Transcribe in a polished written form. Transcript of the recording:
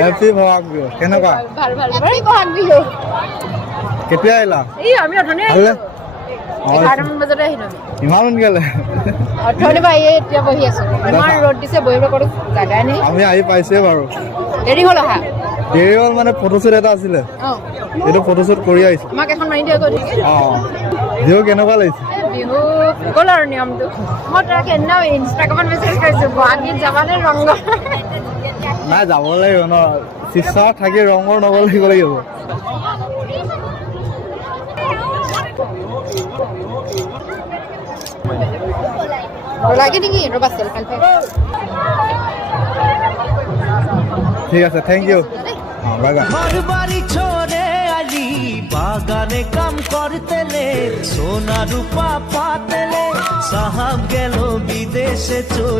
happy Bohag Bihu কেনেকুৱা ভাল ভাল হেপী বহাগ বিহু কেতিয়া আহিলা এই আমি অথনি ভালে 11মান বজাতে আহিলো ইমান সোনকালে অথনি পৰা এতিয়া বহি আছো ইমান ৰ'দ দিছে বহিব কোনো জাগাই নাই আমি আহি পাইছোৱে বাৰু দেৰি হ'ল আহা দেৰি হ'ল মানে ফটোশ্বুট এটা আছিলে এইটো ফটোশ্বুট কৰি আহিছো আমাক এখন মাৰি দিয়া গৈ বিহু কেনেকুৱা লাগিছে বিহু গ'ল আৰু নিয়মটো মই তাক সেইদিনা ইনষ্টাগ্ৰামত মেছেজ কৰিছোঁ বহাগীত যাবানে ৰংঘৰ নাই যাব লাগিব ন শিৱসাগৰত থাকি ৰংঘৰ নগ'লে লাগিব লাগিব লাগে নেকি ৰ'বা চেলফি ঠিক আছে থেংক ইউ বাই বাই বাড়ি ছোড়ে আলি বাগানে কাম করতেলে সোনা রূপা পাতেলে সাহাব গেল বিদেশে চলি